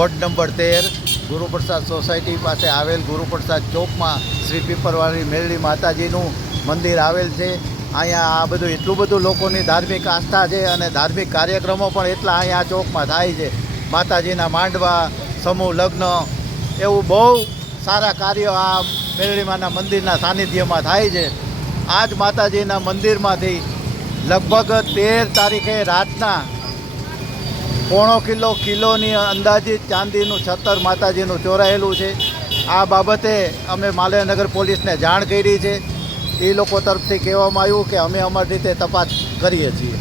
Ward number 13 Guruprasad society પાસે આવેલ ગુરુપ્રસાદ ચોકમાં શ્રી પીપરવાળી મેરડી માતાજીનું મંદિર આવેલ છે। અહીંયા આ બધું એટલું બધું લોકોની ધાર્મિક આસ્થા છે અને ધાર્મિક કાર્યક્રમો પણ એટલા અહીંયા આ ચોકમાં થાય છે। માતાજીના માંડવા, સમૂહ લગ્ન એવું બહુ સારા કાર્યો આ મેરડીમાના મંદિરના સાનિધ્યમાં થાય છે। આ જ માતાજીના મંદિરમાંથી લગભગ 13 તારીખે રાતના 1.25 કિલોની અંદાજિત ચાંદીનું છત્તર માતાજીનું ચોરાયેલું છે। આ બાબતે અમે માલ્યાનગર પોલીસને જાણ કરી છે। એ લોકો તરફથી કહેવામાં આવ્યું કે અમે અમારી રીતે તપાસ કરીએ છીએ।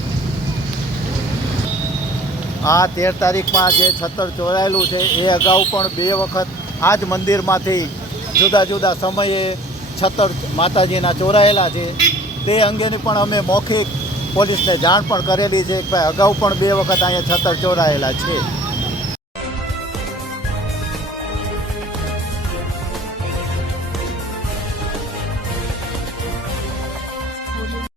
આ 13 તારીખમાં જે છત્તર ચોરાયેલું છે એ અગાઉ પણ 2 વખત આ જ મંદિરમાંથી જુદા જુદા સમયે છત્તર માતાજીના ચોરાયેલા છે। તે અંગેની પણ અમે મૌખિક પોલીસને જાણ પણ કરેલી છે કે ભાઈ અગાઉ પણ 2 વખત અહીંયા છત્તર ચોરાયેલા છે।